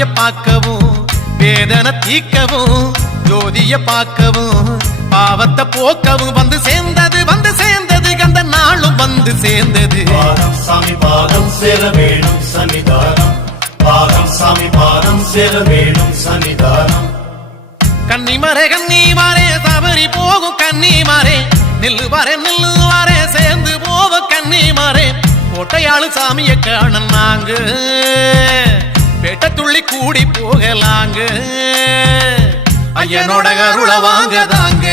சாமிய பார்க்கவும் வேதனை தீக்கவும் ஜோதிய பார்க்கவும் பாவத்தை போக்கவும் வந்து சேர்ந்தது அந்த நாளும் வந்து சேர்ந்தது. பாதம் சாமி பாதம் சேர வேணும் சன்னிதானம், பாதம் சாமி பாதம் சேர வேணும் சன்னிதானம். கன்னிமரே சபரி போகும் கன்னிமாரே நில்லுவாரே சேர்ந்து போவோம் கன்னிமாரே. கோட்டையாளு சாமிய காண நாங்க பேட்ட துள்ளி கூடி போகலாங்க ஐயனோட அருள வாங்க தாங்க.